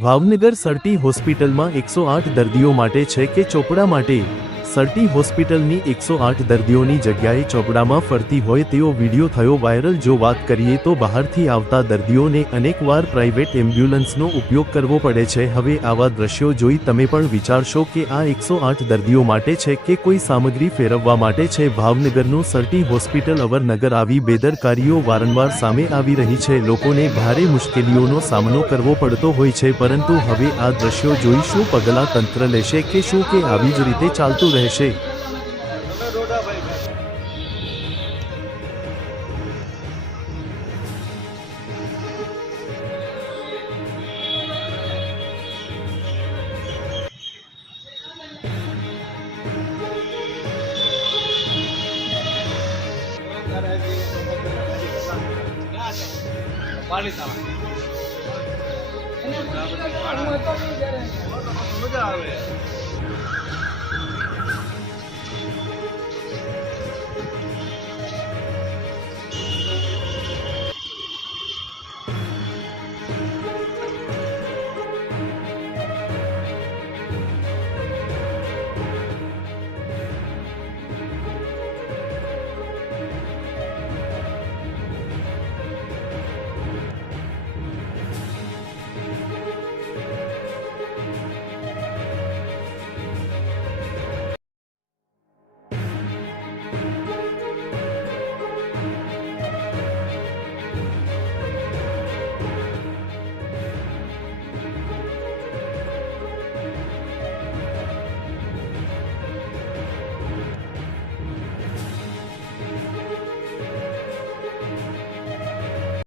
Bhavnagar Sir T હોસ્પિટલમાં 108 દર્દીઓ માટે છે કે ચોપડા માટે? સરટી હોસ્પિટલની 108 દર્દીઓની જગ્યાએ ચોપડામાં ફરતી હોય તેવો વિડીયો થયો વાયરલ। જો વાત કરીએ તો બહારથી આવતા દર્દીઓને અનેકવાર પ્રાઇવેટ એમ્બ્યુલન્સનો ઉપયોગ કરવો પડે છે। હવે આવા દ્રશ્યો જોઈ તમે પણ વિચારશો કે આ 108 દર્દીઓ માટે છે કે કોઈ સામગ્રી ફેરવવા માટે છે। ભાવનગરનું સરટી હોસ્પિટલ અવરનગર આવી બેદરકારીઓ વારંવાર સામે આવી રહી છે। લોકોને ભારે મુશ્કેલીઓનો સામનો કરવો પડતો હોય છે, પરંતુ હવે આ દ્રશ્યો જોઈ શું પગલાં તંત્ર લેશે કે શું કે આવી જ રીતે ચાલતું રહેશે? મજા આવે।